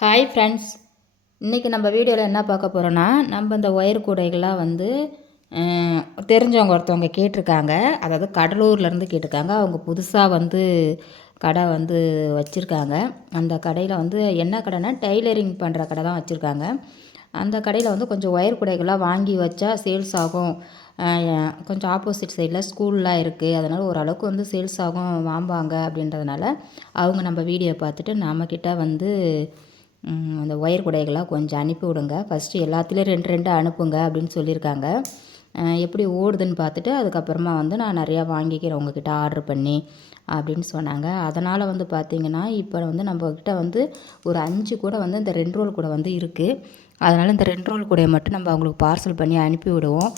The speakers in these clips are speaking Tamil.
ஹாய் ஃப்ரெண்ட்ஸ் இன்றைக்கி நம்ம வீடியோவில் என்ன பார்க்க போகிறோன்னா நம்ம இந்த ஒயர் கூடைகள்லாம் வந்து தெரிஞ்சவங்க ஒருத்தவங்க கேட்டிருக்காங்க. அதாவது கடலூர்லேருந்து கேட்டிருக்காங்க. அவங்க புதுசாக வந்து கடை வந்து வச்சுருக்காங்க. அந்த கடையில் வந்து என்ன கடைனா டெய்லரிங் பண்ணுற கடை தான் வச்சுருக்காங்க. அந்த கடையில் வந்து கொஞ்சம் ஒயர் கூடைகள்லாம் வாங்கி வச்சா சேல்ஸ் ஆகும். கொஞ்சம் ஆப்போசிட் சைடில் ஸ்கூல்லாம் இருக்குது அதனால் ஓரளவுக்கு வந்து சேல்ஸ் ஆகும் வாம்பாங்க அப்படின்றதுனால அவங்க நம்ம வீடியோ பார்த்துட்டு நம்மக்கிட்ட வந்து அந்த ஒயர் குடைகளாக கொஞ்சம் அனுப்பி விடுங்க. ஃபஸ்ட்டு எல்லாத்துலேயும் ரெண்டு ரெண்டு அனுப்புங்க அப்படின்னு சொல்லியிருக்காங்க. எப்படி ஓடுதுன்னு பார்த்துட்டு அதுக்கப்புறமா வந்து நான் நிறையா வாங்கிக்கிறேன் உங்ககிட்ட ஆர்டர் பண்ணி அப்படின்னு சொன்னாங்க. அதனால் வந்து பார்த்திங்கன்னா இப்போ வந்து நம்மக்கிட்ட வந்து ஒரு அஞ்சு கூட வந்து இந்த ரெண்டு ரோல் கூட வந்து இருக்குது அதனால் இந்த ரெண்டு ரோல் கூடையை மட்டும் நம்ம அவங்களுக்கு பார்சல் பண்ணி அனுப்பி விடுவோம்.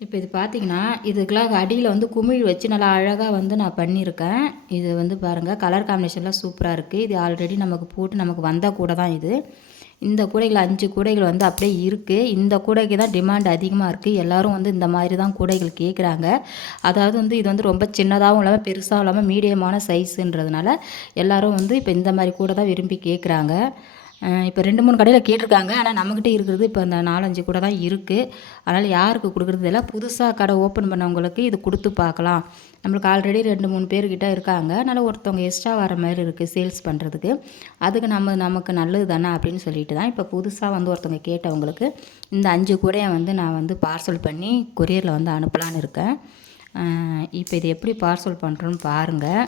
இப்போ இது பார்த்தீங்கன்னா இதுக்கெலாம் அடியில் வந்து குமிழ் வச்சு நல்லா அழகாக வந்து நான் பண்ணியிருக்கேன். இது வந்து பாருங்கள் கலர் காம்பினேஷன்லாம் சூப்பராக இருக்குது இது ஆல்ரெடி நமக்கு போட்டு நமக்கு வந்த கூடை தான் இது. இந்த கூடைகள் அஞ்சு கூடைகள் வந்து அப்படியே இருக்குது இந்த கூடைக்கு தான் டிமாண்ட் அதிகமாக இருக்குது எல்லோரும் வந்து இந்த மாதிரி தான் கூடைகள் கேட்குறாங்க அதாவது வந்து இது வந்து ரொம்ப சின்னதாகவும் இல்லாமல் பெருசாகவும் இல்லாமல் மீடியமான சைஸுன்றதுனால எல்லோரும் வந்து இப்போ இந்த மாதிரி கூடை தான் விரும்பி கேட்குறாங்க இப்போ ரெண்டு மூணு கடையில் கேட்டிருக்காங்க. ஆனால் நம்மக்கிட்ட இருக்கிறது இப்போ இந்த நாலஞ்சு கூட தான் இருக்குது அதனால் யாருக்கு கொடுக்குறது இல்லை. புதுசாக கடை ஓப்பன் பண்ணவங்களுக்கு இது கொடுத்து பார்க்கலாம். நம்மளுக்கு ஆல்ரெடி ரெண்டு மூணு பேர்கிட்ட இருக்காங்க. அதனால் ஒருத்தவங்க எக்ஸ்ட்ரா வர மாதிரி இருக்குது சேல்ஸ் பண்ணுறதுக்கு அதுக்கு நம்ம நமக்கு நல்லது தானே அப்படின்னு சொல்லிட்டு தான் இப்போ புதுசாக வந்து ஒருத்தவங்க கேட்டவங்களுக்கு இந்த அஞ்சு கூடையை வந்து நான் வந்து பார்சல் பண்ணி கொரியரில் வந்து அனுப்பலான்னு இருக்கேன். இப்போ இது எப்படி பார்சல் பண்ணுறோன்னு பாருங்கள்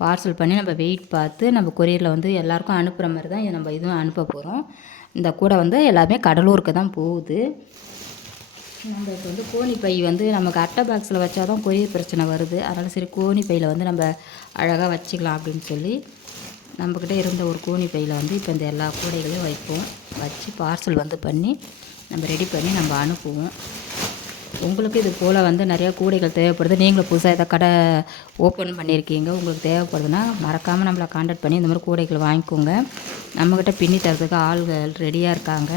பார்சல் பண்ணி நம்ம வெயிட் பார்த்து நம்ம கொரியரில் வந்து எல்லாருக்கும் அனுப்புகிற மாதிரி தான் நம்ம இதுவும் அனுப்ப போகிறோம் இந்த கூடை வந்து எல்லாமே கடலூருக்கு தான் போகுது. நம்ம இப்போ வந்து கோணி பை வந்து நமக்கு அட்டை பாக்ஸில் வச்சா தான் கொரியர் பிரச்சனை வருது. அதனால் சரி கோணி பையில் வந்து நம்ம அழகாக வச்சுக்கலாம் அப்படின்னு சொல்லி நம்மக்கிட்ட இருந்த ஒரு கோணி பையில் வந்து இப்போ இந்த எல்லா கூடைகளையும் வைப்போம். வச்சு பார்சல் வந்து பண்ணி நம்ம ரெடி பண்ணி நம்ம அனுப்புவோம். உங்களுக்கு இது போல் வந்து நிறையா கூடைகள் தேவைப்படுது. நீங்களும் புதுசாக எதாவது கடை ஓப்பன் பண்ணியிருக்கீங்க உங்களுக்கு தேவைப்படுதுன்னா மறக்காமல் நம்மளை காண்டாக்ட் பண்ணி இந்த மாதிரி கூடைகள் வாங்கிக்கோங்க. நம்மக்கிட்ட பின்னி தரதுக்கு ஆள்கள் ரெடியாக இருக்காங்க.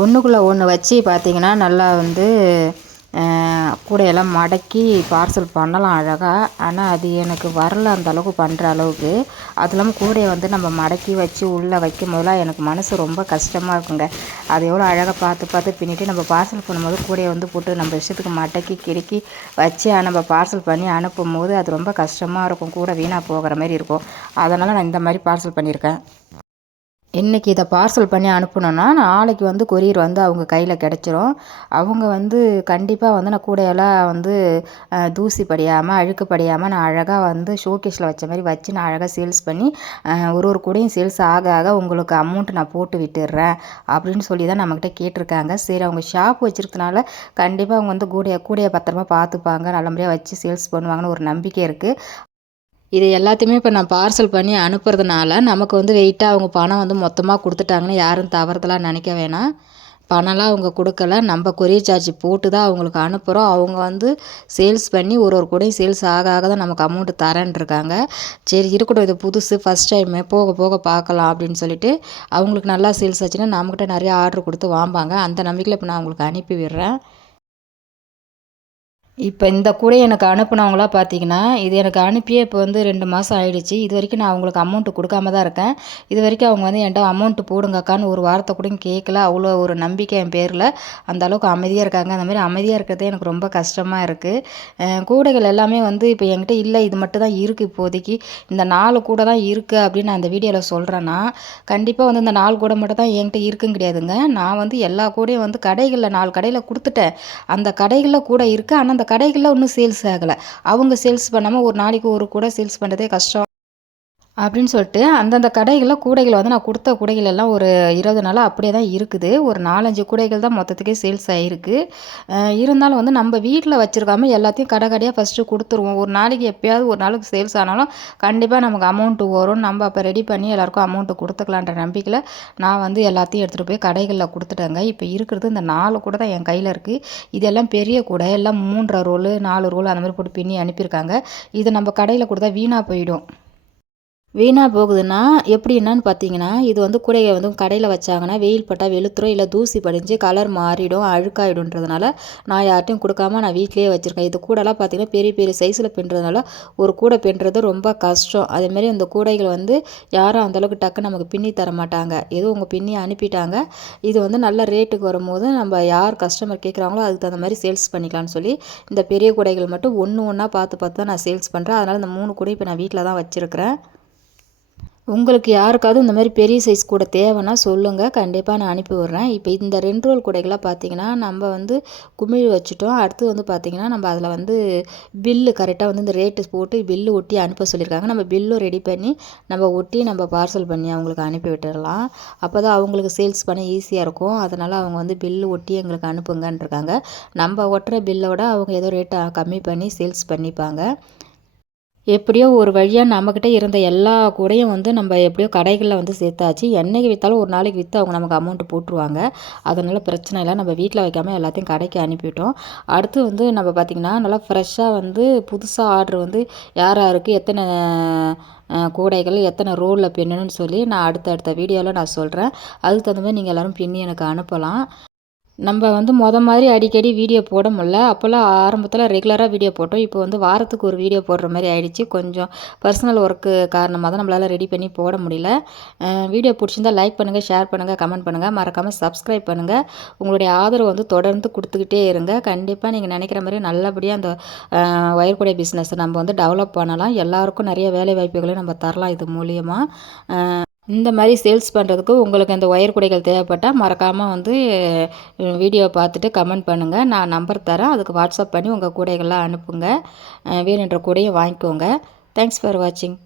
ஒன்றுக்குள்ளே ஒன்று வச்சு பார்த்தீங்கன்னா நல்லா வந்து கூடையெல்லாம் மடக்கி பார்சல் பண்ணலாம் அழகாக ஆனால் அது எனக்கு வரல அந்த அளவுக்கு பண்ணுற அளவுக்கு. அது இல்லாமல் கூடையை வந்து நம்ம மடக்கி வச்சு உள்ளே வைக்கும் போதெல்லாம் எனக்கு மனசு ரொம்ப கஷ்டமாக இருக்குங்க. அது எவ்வளோ அழகாக பார்த்து பார்த்து பின்னிட்டு நம்ம பார்சல் பண்ணும்போது கூடையை வந்து போட்டு நம்ம இஷ்டத்துக்கு மடக்கி கிடுக்கி வச்சு நம்ம பார்சல் பண்ணி அனுப்பும் போது அது ரொம்ப கஷ்டமாக இருக்கும். கூட வீணாக போகிற மாதிரி இருக்கும். அதனால் நான் இந்த மாதிரி பார்சல் பண்ணியிருக்கேன். இன்றைக்கி இதை பார்சல் பண்ணி அனுப்பணுன்னா நாளைக்கு வந்து கொரியர் வந்து அவங்க கையில் கிடச்சிரும். அவங்க வந்து கண்டிப்பாக வந்து நான் கூடையெல்லாம் வந்து தூசி படியாமல் அழுக்கு படியாமல் நான் அழகாக வந்து ஷோகேஸில் வச்ச மாதிரி வச்சு நான் அழகாக சேல்ஸ் பண்ணி ஒரு ஒரு கூடையும் சேல்ஸ் ஆக ஆக உங்களுக்கு அமௌண்ட் நான் போட்டு விட்டுடுறேன் அப்படின்னு சொல்லி தான் நம்மக்கிட்ட கேட்டிருக்காங்க. சரி அவங்க ஷாப் வச்சுருக்கனால கண்டிப்பாக அவங்க வந்து கூடைய கூடையை பத்திரமா பார்த்துப்பாங்க. நல்லபடியாக வச்சு சேல்ஸ் பண்ணுவாங்கன்னு ஒரு நம்பிக்கை இருக்குது இது எல்லாத்தையுமே இப்போ நான் பார்சல் பண்ணி அனுப்புறதுனால நமக்கு வந்து வெயிட்டாக அவங்க பணம் வந்து மொத்தமாக கொடுத்துட்டாங்கன்னு யாரும் தவறுதலாக நினைக்க வேணாம். பணம்லாம் அவங்க கொடுக்கல. நம்ம கொரியர் சார்ஜ் போட்டு தான் அவங்களுக்கு அனுப்புகிறோம் அவங்க வந்து சேல்ஸ் பண்ணி ஒரு ஒரு கூடையும் சேல்ஸ் ஆக ஆக தான் நமக்கு அமௌண்ட் தரேன் இருக்காங்க. சரி இருக்கட்டும். இது புதுசு ஃபஸ்ட் டைமு போக போக பார்க்கலாம் அப்படின்னு சொல்லிட்டு அவங்களுக்கு நல்லா சேல்ஸ் ஆச்சுன்னா நம்மக்கிட்ட நிறைய ஆர்டர் கொடுத்து வாம்பாங்க. அந்த நம்பிக்கையில் இப்போ நான் அவங்களுக்கு அனுப்பி விடுறேன். இப்போ இந்த கூடை எனக்கு அனுப்புனவங்களாம் பார்த்தீங்கன்னா இது எனக்கு அனுப்பியே இப்போ வந்து ரெண்டு மாதம் ஆகிடுச்சி இது வரைக்கும் நான் அவங்களுக்கு அமௌண்ட்டு கொடுக்காம தான் இருக்கேன். இது வரைக்கும் அவங்க வந்து என்கிட்ட அமௌண்ட்டு போடுங்கக்கான்னு ஒரு வார்த்தை கூட கேட்கல அவ்வளோ ஒரு நம்பிக்கை என் பேரில். அந்த அளவுக்கு அமைதியாக இருக்காங்க. அந்த மாதிரி அமைதியாக இருக்கிறதே எனக்கு ரொம்ப கஷ்டமாக இருக்குது கூடைகள் எல்லாமே வந்து இப்போ என்கிட்ட இல்லை. இது மட்டும் தான் இருக்குது இப்போதைக்கு. இந்த நாலு கூட தான் இருக்குது அப்படின்னு நான் அந்த வீடியோவில் சொல்கிறேன்னா கண்டிப்பாக வந்து இந்த நாலு கூட மட்டும் தான் என்கிட்ட இருக்குன்னு கிடையாதுங்க. நான் வந்து எல்லா கூடையும் வந்து கடைகளில் நாலு கடையில் கொடுத்துட்டேன். அந்த கடைகளில் கூட இருக்குது ஆனால் அந்த கடைகளில் இன்னும் சேல்ஸ் ஆகலை. அவங்க சேல்ஸ் பண்ணாமல் ஒரு நாளைக்கு ஒரு கூட சேல்ஸ் பண்ணுறதே கஷ்டம். அப்படின்னு சொல்லிட்டு அந்தந்த கடைகளில் கூடைகள் வந்து நான் கொடுத்த கூடைகள் எல்லாம் ஒரு இருபது நாளாக அப்படியே தான் இருக்குது. ஒரு நாலஞ்சு கூடைகள் தான் மொத்தத்துக்கே சேல்ஸ் ஆகிருக்கு இருந்தாலும் வந்து நம்ம வீட்டில் வச்சுருக்காம எல்லாத்தையும் கடை கடையாக ஃபஸ்ட்டு கொடுத்துருவோம். ஒரு நாளைக்கு எப்போயாவது ஒரு நாளுக்கு சேல்ஸ் ஆனாலும் கண்டிப்பாக நமக்கு அமௌண்ட்டு வரும். நம்ம அப்போ ரெடி பண்ணி எல்லாருக்கும் அமௌண்ட்டு கொடுத்துக்கலான்ற நம்பிக்கையில் நான் வந்து எல்லாத்தையும் எடுத்துகிட்டு போய் கடைகளில் கொடுத்துட்டேங்க. இப்போ இருக்கிறது இந்த நாலு கூட தான் என் கையில் இருக்குது இதெல்லாம் பெரிய கூடை எல்லாம் மூன்றரை ரோல் நாலு ரோல் அந்த மாதிரி போட்டு பின்னி அனுப்பியிருக்காங்க. இது நம்ம கடையில் கொடுத்தா வீணாக போயிடும். வீணாக போகுதுன்னா எப்படி என்னன்னு பார்த்தீங்கன்னா இது வந்து கூடையை வந்து கடையில் வச்சாங்கன்னா வெயில் பட்டால் வெளுத்துரும் இல்லை தூசி படிஞ்சு கலர் மாறிடும் அழுக்காயிடும்ன்றதுனால நான் யார்ட்டையும் கொடுக்காம நான் வீட்லேயே வச்சுருக்கேன். இது கூடலாம் பார்த்தீங்கன்னா பெரிய பெரிய சைஸில் பின்னுறதுனால ஒரு கூடை பின்னுறது ரொம்ப கஷ்டம். அதேமாரி இந்த கூடைகள் வந்து யாரும் அந்தளவுக்கு டக்கு நமக்கு பின்னி தர மாட்டாங்க. ஏதோ உங்கள் பின்னி அனுப்பிட்டாங்க. இது வந்து நல்ல ரேட்டுக்கு வரும்போது நம்ம யார் கஸ்டமர் கேட்குறாங்களோ அதுக்கு தகுந்த மாதிரி சேல்ஸ் பண்ணிக்கலாம்னு சொல்லி இந்த பெரிய கூடைகள் மட்டும் ஒன்று ஒன்றா பார்த்து பார்த்து தான் நான் சேல்ஸ் பண்ணுறேன் அதனால் இந்த மூணு கூடை இப்போ நான் வீட்டில் தான் வச்சுருக்கிறேன். உங்களுக்கு யாருக்காவது இந்த மாதிரி பெரிய சைஸ் கூட தேவைன்னா சொல்லுங்கள் கண்டிப்பாக நான் அனுப்பி விட்றேன். இப்போ இந்த ரெண்டு ரோல் கூடைகளாக பார்த்தீங்கன்னா நம்ம வந்து குமிழ் வச்சுட்டோம். அடுத்து வந்து பார்த்திங்கன்னா நம்ம அதில் வந்து பில்லு கரெக்டாக வந்து இந்த ரேட்டு போட்டு பில்லு ஒட்டி அனுப்ப சொல்லியிருக்காங்க. நம்ம பில்லும் ரெடி பண்ணி நம்ம ஒட்டி நம்ம பார்சல் பண்ணி அவங்களுக்கு அனுப்பி விட்டுடலாம் அப்போ தான் அவங்களுக்கு சேல்ஸ் பண்ண ஈஸியாக இருக்கும். அதனால் அவங்க வந்து பில்லு ஒட்டி எங்களுக்கு அனுப்புங்கன்றிருக்காங்க. நம்ம ஒட்டுற பில்லோட அவங்க ஏதோ ரேட்டை கம்மி பண்ணி சேல்ஸ் பண்ணிப்பாங்க. எப்படியோ ஒரு வழியாக நம்மக்கிட்ட இருந்த எல்லா கூடையும் வந்து நம்ம எப்படியோ கடைகளில் வந்து சேர்த்தாச்சு. என்றைக்கு விற்றாலும் ஒரு நாளைக்கு விற்று அவங்க நமக்கு அமௌண்ட்டு போட்டுருவாங்க. அதனால் பிரச்சனை இல்லை. நம்ம வீட்டில் வைக்காமல் எல்லாத்தையும் கடைக்கு அனுப்பிவிட்டோம். அடுத்து வந்து நம்ம பார்த்திங்கன்னா நல்லா ஃப்ரெஷ்ஷாக வந்து புதுசாக ஆர்டர் வந்து யார் யாருக்கு எத்தனை கூடைகள் எத்தனை ரோலில் பின்னணும்னு சொல்லி நான் அடுத்த அடுத்த வீடியோவில் நான் சொல்கிறேன் அதுக்கு தகுந்த மாதிரி நீங்கள் எல்லோரும் பின்னி எனக்கு அனுப்பலாம். நம்ம வந்து மொத மாதிரி அடிக்கடி வீடியோ போட முடில அப்போல்லாம் ஆரம்பத்தில் ரெகுலராக வீடியோ போட்டோம். இப்போ வந்து வாரத்துக்கு ஒரு வீடியோ போடுற மாதிரி ஆகிடுச்சு கொஞ்சம் பர்சனல் ஒர்க்கு காரணமாக தான் நம்மளால் ரெடி பண்ணி போட முடியல. வீடியோ பிடிச்சிருந்தா லைக் பண்ணுங்கள் ஷேர் பண்ணுங்கள் கமெண்ட் பண்ணுங்கள் மறக்காமல் சப்ஸ்கிரைப் பண்ணுங்கள் உங்களுடைய ஆதரவு வந்து தொடர்ந்து கொடுத்துக்கிட்டே இருங்க. கண்டிப்பாக நீங்கள் நினைக்கிற மாதிரி நல்லபடியாக அந்த ஒயர்குடை பிஸ்னஸை நம்ம வந்து டெவலப் பண்ணலாம். எல்லாருக்கும் நிறைய வேலை வாய்ப்புகளை நம்ம தரலாம் இது மூலியமாக இந்த மாதிரி சேல்ஸ் பண்ணுறதுக்கு உங்களுக்கு அந்த ஒயர் கூடைகள் தேவைப்பட்டால் மறக்காமல் வந்து வீடியோ பார்த்துட்டு கமெண்ட் பண்ணுங்கள் நான் நம்பர் தரேன். அதுக்கு வாட்ஸ்அப் பண்ணி உங்கள் கூடைகள்லாம் அனுப்புங்க. வேணுன்ற கூடையும் வாங்கிக்கோங்க. தேங்க்ஸ் ஃபார் வாட்சிங்